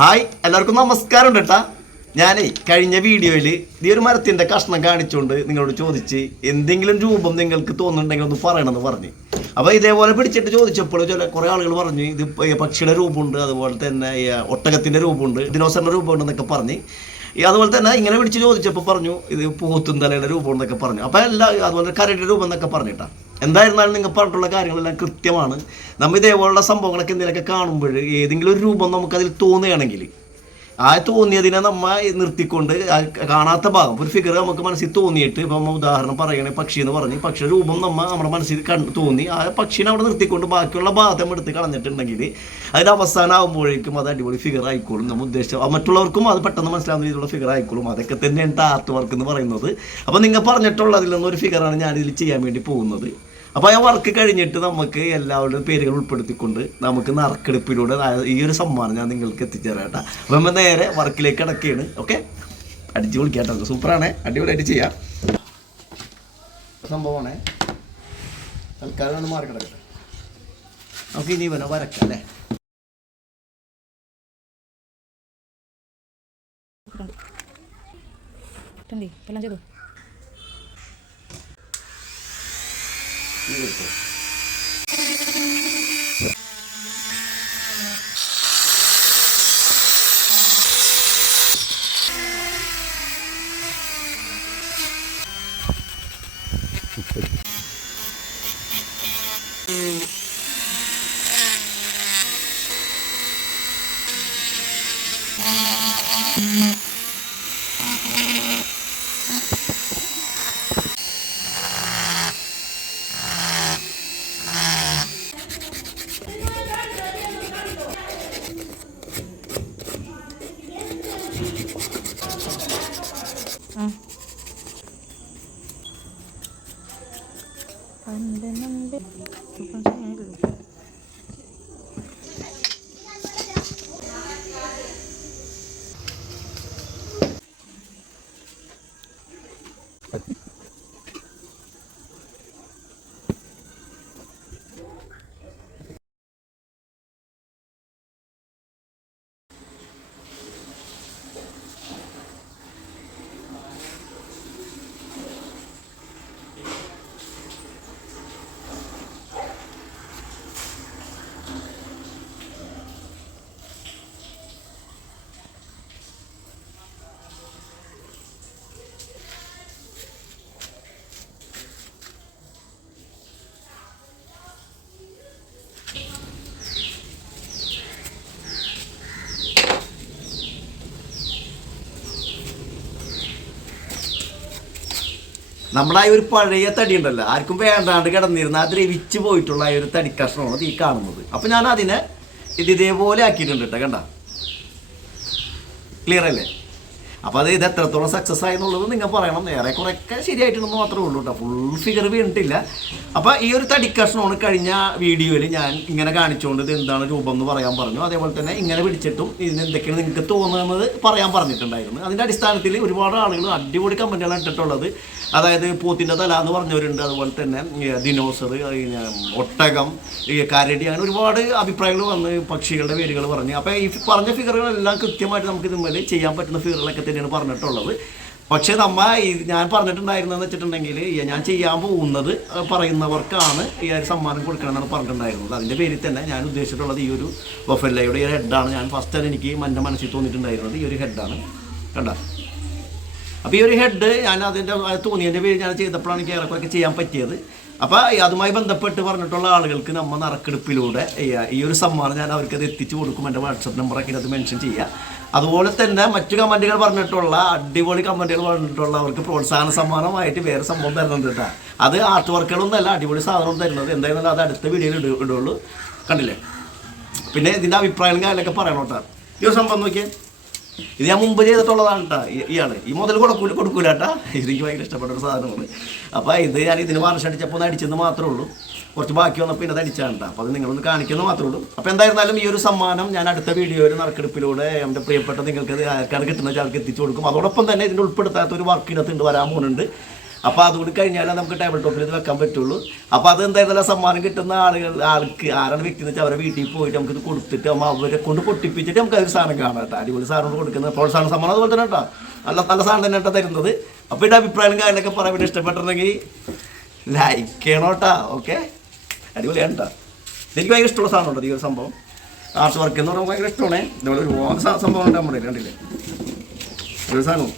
Hi എല്ലാവർക്കും നമസ്കാരം കേട്ടാ ഞാനേ കഴിഞ്ഞ വീഡിയോയിൽ ഈ ഒരു മരത്തിന്റെ കഷ്ണം കാണിച്ചുകൊണ്ട് നിങ്ങളോട് ചോദിച്ച് എന്തെങ്കിലും രൂപം നിങ്ങൾക്ക് തോന്നുന്നുണ്ടെങ്കിൽ ഒന്ന് പറയണമെന്ന് പറഞ്ഞു. അപ്പോൾ ഇതേപോലെ പിടിച്ചിട്ട് ചോദിച്ചപ്പോൾ ചില കുറേ ആളുകൾ പറഞ്ഞു ഇത് പക്ഷിയുടെ രൂപമുണ്ട് അതുപോലെ തന്നെ ഒട്ടകത്തിന്റെ രൂപമുണ്ട് ഡിനോസറിന്റെ രൂപമുണ്ട് എന്നൊക്കെ പറഞ്ഞ്. അതുപോലെ തന്നെ ഇങ്ങനെ പിടിച്ച് ചോദിച്ചപ്പോൾ പറഞ്ഞു ഇത് പൂത്തും തലയുടെ രൂപം എന്നൊക്കെ പറഞ്ഞു. അപ്പോൾ എല്ലാ അതുപോലെ കരയുടെ രൂപം എന്നൊക്കെ പറഞ്ഞിട്ടാ എന്തായിരുന്നാലും നിങ്ങൾ പറഞ്ഞിട്ടുള്ള കാര്യങ്ങളെല്ലാം കൃത്യമാണ്. നമ്മൾ ഇതേപോലുള്ള സംഭവങ്ങളൊക്കെ എന്തെങ്കിലുമൊക്കെ കാണുമ്പോൾ ഏതെങ്കിലും ഒരു രൂപം നമുക്കതിൽ തോന്നുകയാണെങ്കിൽ ആ തോന്നിയതിനെ നമ്മ നിർത്തിക്കൊണ്ട് കാണാത്ത ഭാഗം ഒരു ഫിഗർ നമുക്ക് മനസ്സിൽ തോന്നിയിട്ട് ഇപ്പം ഉദാഹരണം പറയണേ പക്ഷി എന്ന് പറഞ്ഞ് പക്ഷി രൂപം നമ്മ നമ്മുടെ മനസ്സിൽ കണ്ട് തോന്നി ആ പക്ഷീനെ അവിടെ നിർത്തിക്കൊണ്ട് ബാക്കിയുള്ള ഭാഗം എടുത്ത് കളഞ്ഞിട്ടുണ്ടെങ്കിൽ അതിന്റെ അവസാനം ആകുമ്പോഴേക്കും അത് അടിപൊളി ഫിഗർ ആയിക്കോളും. നമ്മൾ ഉദ്ദേശിച്ച മറ്റുള്ളവർക്കും അത് പെട്ടെന്ന് മനസ്സിലാവുന്ന രീതിയിലുള്ള ഫിഗർ ആയിക്കോളും. അതൊക്കെ തന്നെയാണ് ആർട്ട് വർക്ക് എന്ന് പറയുന്നത്. അപ്പോൾ നിങ്ങൾ പറഞ്ഞിട്ടുള്ളതിൽ നിന്നൊരു ഫിഗറാണ് ഞാനിതിൽ ചെയ്യാൻ വേണ്ടി പോകുന്നത്. അപ്പോൾ ആ വർക്ക് കഴിഞ്ഞിട്ട് നമുക്ക് എല്ലാവരുടെയും പേരുകൾ ഉൾപ്പെടുത്തിക്കൊണ്ട് നമുക്ക് നറുക്കെടുപ്പിലൂടെ ഈ ഒരു സമ്മാനം ഞാൻ നിങ്ങൾക്ക് എത്തിച്ചേരാം കേട്ടോ. അപ്പം നമ്മൾ നേരെ വർക്കിലേക്ക് കിടക്കുകയാണ്. ഓക്കെ അടിച്ചു വിളിക്കട്ടോ. സൂപ്പറാണ്. അടിപൊളിയായിട്ട് ചെയ്യാം. സംഭവമാണേ. തൽക്കാലം ഒന്ന് മാറി കിടക്കട്ടെ. നമുക്ക് ഇനി ഇവനെ വരക്കാം അല്ലേ? ഇട്ടുണ്ട് എല്ലാം ചെയ്തു ഈ എടുത്തോ. あ。നമ്മുടെ ആ ഒരു പഴയ തടി ഉണ്ടല്ലോ. ആർക്കും വേണ്ടാണ്ട് കിടന്നിരുന്ന ആ ദ്രവിച്ച് പോയിട്ടുള്ള ആ ഒരു തടി കഷ്ണമാണ് ഈ കാണുന്നത്. അപ്പൊ ഞാൻ അതിനെ ഇത് ഇതേപോലെ ആക്കിയിട്ടുണ്ട് കേട്ടോ കണ്ട? ക്ലിയർ അല്ലേ? അപ്പൊ അത് ഇത് എത്രത്തോളം സക്സസ് ആയി എന്നുള്ളത് നിങ്ങൾ പറയണം. ഏറെ കുറെയൊക്കെ ശരിയായിട്ടുണ്ടെന്ന് മാത്രമേ ഉള്ളൂ കേട്ടോ. ഫുൾ ഫിഗർ വീണിട്ടില്ല. അപ്പോൾ ഈ ഒരു തടിക്കഷ്ണമാണ് കഴിഞ്ഞ വീഡിയോയിൽ ഞാൻ ഇങ്ങനെ കാണിച്ചുകൊണ്ട് ഇത് എന്താണ് രൂപം എന്ന് പറയാൻ പറഞ്ഞു. അതേപോലെ തന്നെ ഇങ്ങനെ പിടിച്ചിട്ടും ഇതിന് എന്തൊക്കെയാണ് നിങ്ങൾക്ക് തോന്നുന്നത് പറയാൻ പറഞ്ഞിട്ടുണ്ടായിരുന്നു. അതിന്റെ അടിസ്ഥാനത്തിൽ ഒരുപാട് ആളുകൾ അടിപൊളി കമന്റുകളാണ് ഇട്ടിട്ടുള്ളത്. അതായത് പോത്തിന്റെ തല എന്ന് പറഞ്ഞവരുണ്ട്. അതുപോലെ തന്നെ ദിനോസർ ഒട്ടകം ഈ കരടി അങ്ങനെ ഒരുപാട് അഭിപ്രായങ്ങൾ വന്ന് പക്ഷികളുടെ പേരുകൾ പറഞ്ഞു. അപ്പോൾ ഈ പറഞ്ഞ ഫിഗറുകളെല്ലാം കൃത്യമായിട്ട് നമുക്ക് ഇതുമേൽ ചെയ്യാൻ പറ്റുന്ന ഫിഗറുകളൊക്കെ തന്നെയാണ് പറഞ്ഞിട്ടുള്ളത്. പക്ഷേ നമ്മ ഈ ഞാൻ പറഞ്ഞിട്ടുണ്ടായിരുന്നെന്ന് വെച്ചിട്ടുണ്ടെങ്കിൽ ഞാൻ ചെയ്യാൻ പോകുന്നത് പറയുന്നവർക്കാണ് ഈ ഒരു സമ്മാനം കൊടുക്കണമെന്നാണ് പറഞ്ഞിട്ടുണ്ടായിരുന്നത്. അതിന്റെ പേരിൽ തന്നെ ഞാൻ ഉദ്ദേശിച്ചിട്ടുള്ളത് ഈ ഒരു ബൊഫല്ലയുടെ ഈ ഹെഡാണ് ഞാൻ ഫസ്റ്റ് തന്നെ എനിക്ക് എന്റെ മനസ്സിൽ തോന്നിയിട്ടുണ്ടായിരുന്നത് ഈ ഒരു ഹെഡാണ് കണ്ട? അപ്പോൾ ഈ ഒരു ഹെഡ് ഞാൻ അതിന്റെ തോന്നിയതിന്റെ പേര് ഞാൻ ചെയ്തപ്പോഴാണ് കേരളക്കൊക്കെ ചെയ്യാൻ പറ്റിയത്. അപ്പോൾ അതുമായി ബന്ധപ്പെട്ട് പറഞ്ഞിട്ടുള്ള ആളുകൾക്ക് നമ്മൾ നറക്കെടുപ്പിലൂടെ ഈ- ഒരു സമ്മാനം ഞാൻ അവർക്ക് അത് എത്തിച്ചു കൊടുക്കും. എന്റെ വാട്സപ്പ് നമ്പറൊക്കെ അത് മെൻഷൻ ചെയ്യുക അതുപോലെ തന്നെ മറ്റു കമന്റുകൾ പറഞ്ഞിട്ടുള്ള അടിപൊളി കമന്റുകൾ പറഞ്ഞിട്ടുള്ള അവർക്ക് പ്രോത്സാഹന സമ്മാനമായിട്ട് വേറെ സംഭവം തരുന്നുണ്ട് കേട്ടോ. അത് ആർട്ട് വർക്കുകളൊന്നും അല്ല അടിപൊളി സാധനം തരുന്നത്. എന്തായാലും അത് അടുത്ത വീഡിയോയിൽ ഇട ഇടുള്ളൂ കണ്ടില്ലേ? പിന്നെ ഇതിന്റെ അഭിപ്രായങ്ങൾ കാര്യങ്ങളൊക്കെ പറയണം കേട്ടോ. ഈ ഒരു സംഭവം നോക്കിയേ. ഇത് ഞാൻ മുമ്പ് ചെയ്തിട്ടുള്ളതാണ് കേട്ടോ ഇയാൾ. ഈ മുതൽ കൊടുക്കൂല കൊടുക്കൂല കേട്ടാ എനിക്ക് ഭയങ്കര ഇഷ്ടപ്പെട്ട ഒരു സാധനമാണ്. അപ്പോൾ ഇത് ഞാൻ ഇതിന് വാർഷ അടിച്ചപ്പോൾ ഒന്ന് അടിച്ചെന്ന് മാത്രമേ ഉള്ളൂ. കുറച്ച് ബാക്കി വന്നപ്പോൾ പിന്നെ അത് അടിച്ചാണ് കേട്ടോ അപ്പോൾ അത് നിങ്ങളൊന്ന് കാണിക്കുന്നത് മാത്രമേ ഉള്ളൂ. അപ്പോൾ എന്തായിരുന്നാലും ഈ ഒരു സമ്മാനം ഞാൻ അടുത്ത വീഡിയോയിൽ നറുക്കെടുപ്പിലൂടെ എന്റെ പ്രിയപ്പെട്ട നിങ്ങൾക്ക് ആർക്കാണ് കിട്ടുന്ന ആൾക്ക് എത്തിച്ചു കൊടുക്കും. അതോടൊപ്പം തന്നെ ഇതിന്റെ ഉൾപ്പെടുത്താത്ത ഒരു വർക്ക് ഇതിനകത്തുണ്ട് വരാൻ പോകുന്നുണ്ട് അപ്പോൾ അതുകൂടി കഴിഞ്ഞാലേ നമുക്ക് ടേബിൾ ടോപ്പിൽ ഇത് വെക്കാൻ പറ്റുള്ളൂ. അപ്പോൾ അത് എന്തായിരുന്നാലും സമ്മാനം കിട്ടുന്ന ആളുകൾ ആൾക്ക് ആരാണ് വ്യക്തി വെച്ചാൽ അവരെ വീട്ടിൽ പോയിട്ട് നമുക്കിത് കൊടുത്തിട്ട് അവരെ കൊണ്ട് പൊട്ടിപ്പിച്ചിട്ട് നമുക്ക് അതൊരു സാധനം കാണാം കേട്ടോ. അടിപൊളി സാധനം കൊടുക്കുന്നത്. പ്രോത്സാഹന സമ്മാനം അതുപോലെ തന്നെ കേട്ടോ. നല്ല നല്ല സാധനം തന്നെ കേട്ടോ തരുന്നത്. അപ്പോൾ ഇതിന്റെ അഭിപ്രായം കാര്യങ്ങളൊക്കെ പറയാൻ വേണ്ടി ഇഷ്ടപ്പെട്ടിട്ടുണ്ടെങ്കിൽ ലൈക്ക് ചെയ്യണം കേട്ടോ. ഓക്കെ അടിപൊളിയാണ് കേട്ടോ. എനിക്ക് ഭയങ്കര ഇഷ്ടമുള്ള സാധനം ഉണ്ടോ ഈ ഒരു സംഭവം? ആർട്സ് വർക്ക് എന്ന് പറയുമ്പോൾ ഭയങ്കര ഇഷ്ടമാണ്. ഇതുപോലെ ഒരുപാട് സംഭവം ഉണ്ട് നമ്മുടെ കണ്ടില്ലേ? ഒരു സാധനവും.